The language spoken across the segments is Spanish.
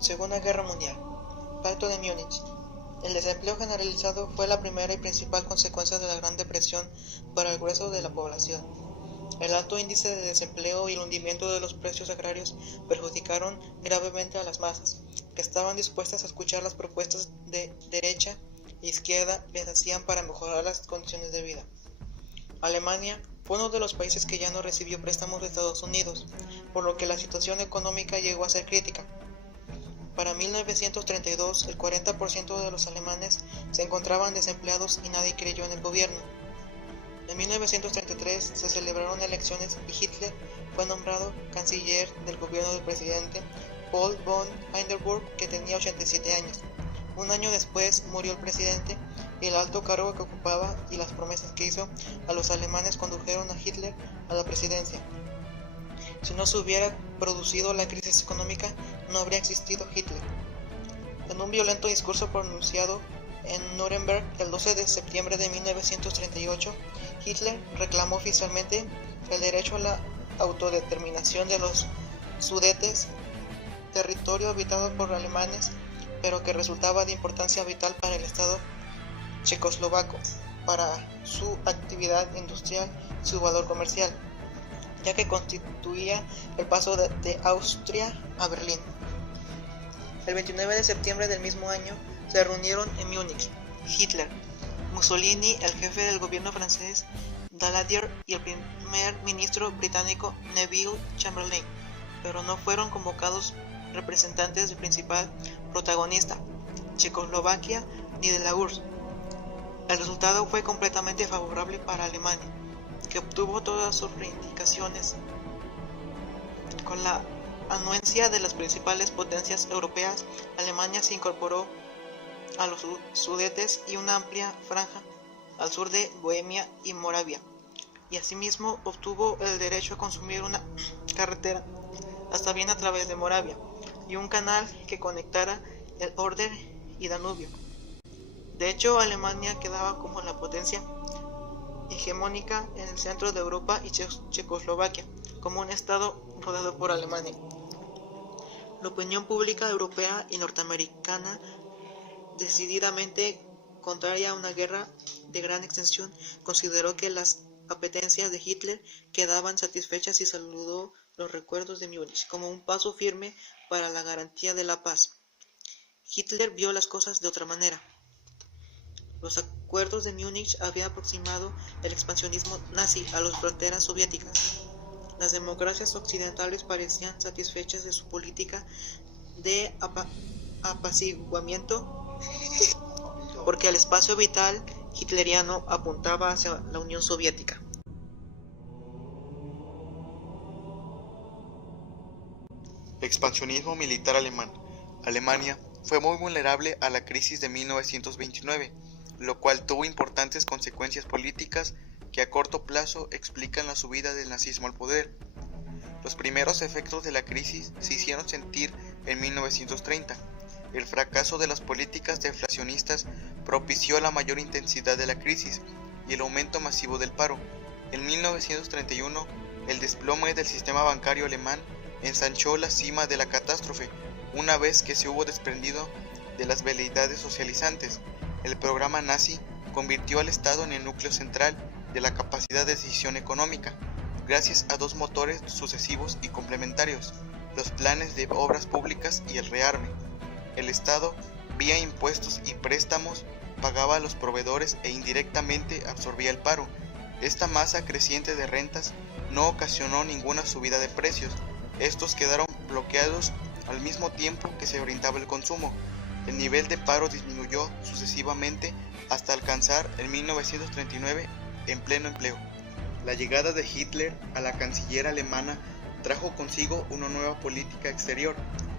Segunda Guerra Mundial. Pacto de Múnich. El desempleo generalizado fue la primera y principal consecuencia de la Gran Depresión para el grueso de la población. El alto índice de desempleo y el hundimiento de los precios agrarios perjudicaron gravemente a las masas, que estaban dispuestas a escuchar las propuestas de derecha e izquierda les hacían para mejorar las condiciones de vida. Alemania fue uno de los países que ya no recibió préstamos de Estados Unidos, por lo que la situación económica llegó a ser crítica. Para 1932, el 40% de los alemanes se encontraban desempleados y nadie creyó en el gobierno. En 1933 se celebraron elecciones y Hitler fue nombrado canciller del gobierno del presidente Paul von Hindenburg, que tenía 87 años. Un año después murió el presidente y el alto cargo que ocupaba y las promesas que hizo a los alemanes condujeron a Hitler a la presidencia. Si no se hubiera producido la crisis económica, no habría existido Hitler. En un violento discurso pronunciado en Nuremberg el 12 de septiembre de 1938, Hitler reclamó oficialmente el derecho a la autodeterminación de los Sudetes, territorio habitado por alemanes, pero que resultaba de importancia vital para el Estado checoslovaco, para su actividad industrial y su valor comercial, ya que constituía el paso de Austria a Berlín. El 29 de septiembre del mismo año se reunieron en Múnich Hitler, Mussolini, el jefe del gobierno francés Daladier y el primer ministro británico Neville Chamberlain, pero no fueron convocados representantes del principal protagonista, Checoslovaquia, ni de la URSS. El resultado fue completamente favorable para Alemania, que obtuvo todas sus reivindicaciones. Con la anuencia de las principales potencias europeas, Alemania se incorporó a los Sudetes y una amplia franja al sur de Bohemia y Moravia, y asimismo obtuvo el derecho a consumir una carretera hasta Viena a través de Moravia y un canal que conectara el Oder y Danubio. De hecho, Alemania quedaba como la potencia hegemónica en el centro de Europa y Checoslovaquia, como un estado rodeado por Alemania. La opinión pública europea y norteamericana, decididamente contraria a una guerra de gran extensión, consideró que las apetencias de Hitler quedaban satisfechas y saludó los recuerdos de Múnich como un paso firme para la garantía de la paz. Hitler vio las cosas de otra manera. Los acuerdos de Múnich habían aproximado el expansionismo nazi a las fronteras soviéticas. Las democracias occidentales parecían satisfechas de su política de apaciguamiento, porque el espacio vital hitleriano apuntaba hacia la Unión Soviética. Expansionismo militar alemán. Alemania fue muy vulnerable a la crisis de 1929, lo cual tuvo importantes consecuencias políticas que a corto plazo explican la subida del nazismo al poder. Los primeros efectos de la crisis se hicieron sentir en 1930. El fracaso de las políticas deflacionistas propició la mayor intensidad de la crisis y el aumento masivo del paro. En 1931, el desplome del sistema bancario alemán ensanchó la cima de la catástrofe, una vez que se hubo desprendido de las veleidades socializantes. El programa nazi convirtió al Estado en el núcleo central de la capacidad de decisión económica, gracias a dos motores sucesivos y complementarios, los planes de obras públicas y el rearme. El Estado, vía impuestos y préstamos, pagaba a los proveedores e indirectamente absorbía el paro. Esta masa creciente de rentas no ocasionó ninguna subida de precios. Estos quedaron bloqueados al mismo tiempo que se orientaba el consumo. El nivel de paro disminuyó sucesivamente hasta alcanzar en 1939 en pleno empleo. La llegada de Hitler a la cancillería alemana trajo consigo una nueva política exterior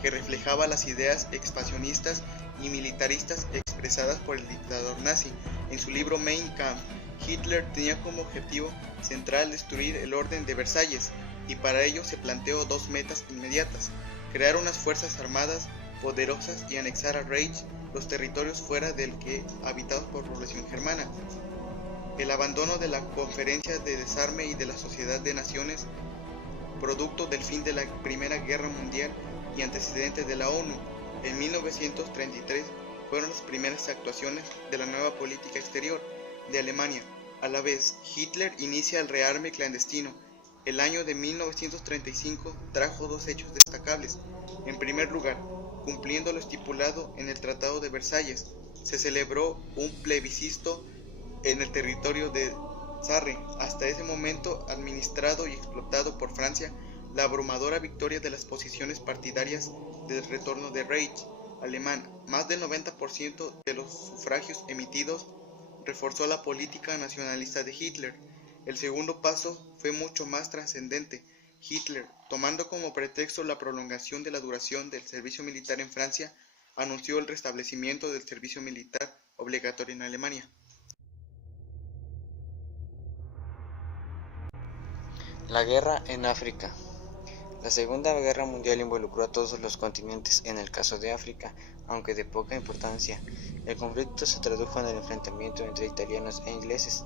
que reflejaba las ideas expansionistas y militaristas expresadas por el dictador nazi. En su libro Mein Kampf, Hitler tenía como objetivo central destruir el orden de Versalles, y para ello se planteó dos metas inmediatas: crear unas fuerzas armadas poderosas y anexar al Reich los territorios fuera del que habitados por población germana. El abandono de la Conferencia de Desarme y de la Sociedad de Naciones, producto del fin de la Primera Guerra Mundial y antecedente de la ONU, En 1933 fueron las primeras actuaciones de la nueva política exterior de Alemania. A la vez, Hitler inicia el rearme clandestino. El año de 1935 trajo dos hechos destacables. En primer lugar, cumpliendo lo estipulado en el Tratado de Versalles, se celebró un plebiscito en el territorio de Sarre, hasta ese momento administrado y explotado por Francia. La abrumadora victoria de las posiciones partidarias del retorno del Reich alemán, más del 90% de los sufragios emitidos, reforzó la política nacionalista de Hitler. El segundo paso fue mucho más trascendente. Hitler, tomando como pretexto la prolongación de la duración del servicio militar en Francia, anunció el restablecimiento del servicio militar obligatorio en Alemania. La guerra en África. La Segunda Guerra Mundial involucró a todos los continentes en el caso de África, aunque de poca importancia. El conflicto se tradujo en el enfrentamiento entre italianos e ingleses.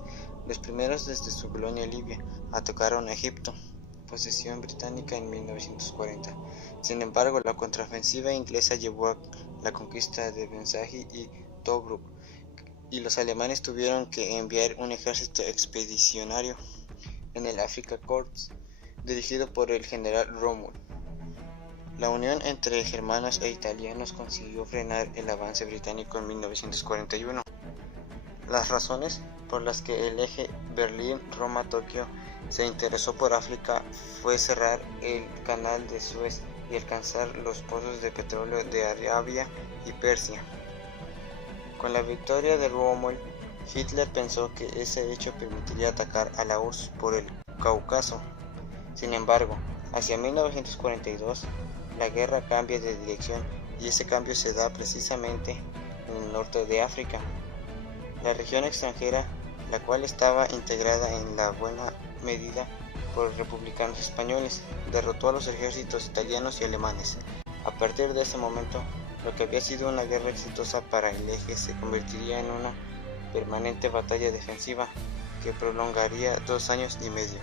Los primeros, desde su colonia Libia, atacaron a Egipto, posesión británica, en 1940. Sin embargo, la contraofensiva inglesa llevó a la conquista de Benghazi y Tobruk, y los alemanes tuvieron que enviar un ejército expedicionario en el Afrika Korps, dirigido por el general Rommel. La unión entre germanos e italianos consiguió frenar el avance británico en 1941. Las razones por las que el eje Berlín-Roma-Tokio se interesó por África fue cerrar el canal de Suez y alcanzar los pozos de petróleo de Arabia y Persia. Con la victoria de Rommel, Hitler pensó que ese hecho permitiría atacar a la URSS por el Cáucaso. Sin embargo, hacia 1942, la guerra cambia de dirección y ese cambio se da precisamente en el norte de África. La región extranjera, la cual estaba integrada en la buena medida por republicanos españoles, derrotó a los ejércitos italianos y alemanes. A partir de ese momento, lo que había sido una guerra exitosa para el eje se convertiría en una permanente batalla defensiva que prolongaría 2 años y medio.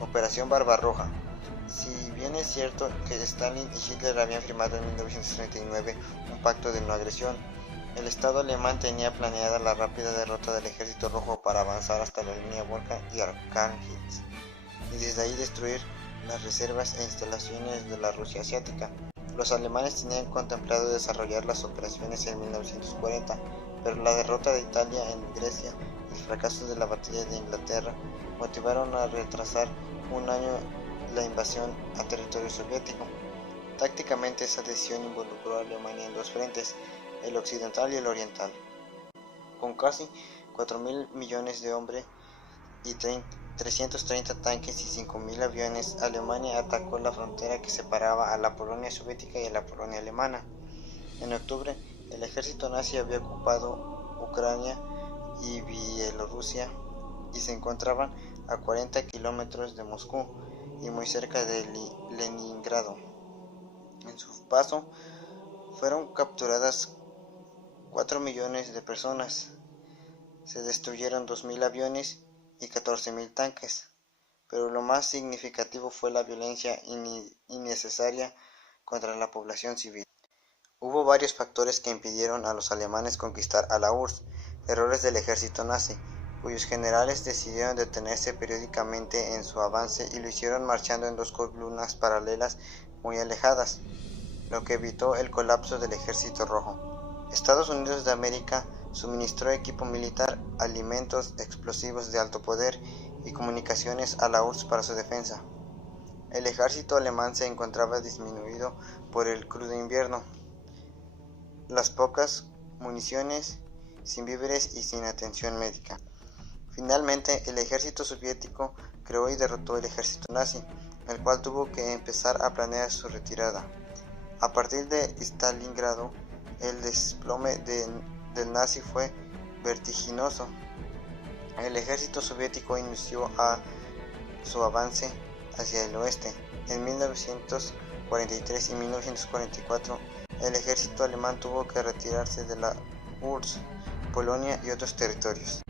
Operación Barbarroja. Si bien es cierto que Stalin y Hitler habían firmado en 1939 un pacto de no agresión, el Estado alemán tenía planeada la rápida derrota del Ejército Rojo para avanzar hasta la línea Volga y Arcángel, y desde ahí destruir las reservas e instalaciones de la Rusia asiática. Los alemanes tenían contemplado desarrollar las operaciones en 1940, pero la derrota de Italia en Grecia y el fracaso de la batalla de Inglaterra motivaron a retrasar un año la invasión a territorio soviético. Tácticamente, esa decisión involucró a Alemania en dos frentes, el occidental y el oriental. Con casi 4.000 millones de hombres y 330 tanques y 5.000 aviones, Alemania atacó la frontera que separaba a la Polonia soviética y a la Polonia alemana. En octubre, el ejército nazi había ocupado Ucrania y Bielorrusia y se encontraban a 40 kilómetros de Moscú y muy cerca de Leningrado. En su paso fueron capturadas 4 millones de personas, se destruyeron 2.000 aviones y 14.000 tanques, pero lo más significativo fue la violencia innecesaria contra la población civil. Hubo varios factores que impidieron a los alemanes conquistar a la URSS, errores del ejército nazi, cuyos generales decidieron detenerse periódicamente en su avance y lo hicieron marchando en dos columnas paralelas muy alejadas, lo que evitó el colapso del Ejército Rojo. Estados Unidos de América suministró equipo militar, alimentos, explosivos de alto poder y comunicaciones a la URSS para su defensa. El ejército alemán se encontraba disminuido por el crudo invierno, las pocas municiones, sin víveres y sin atención médica. Finalmente, el ejército soviético creó y derrotó el ejército nazi, el cual tuvo que empezar a planear su retirada. A partir de Stalingrado, el desplome del nazi fue vertiginoso. El ejército soviético inició su avance hacia el oeste. En 1943 y 1944, el ejército alemán tuvo que retirarse de la URSS, Polonia y otros territorios.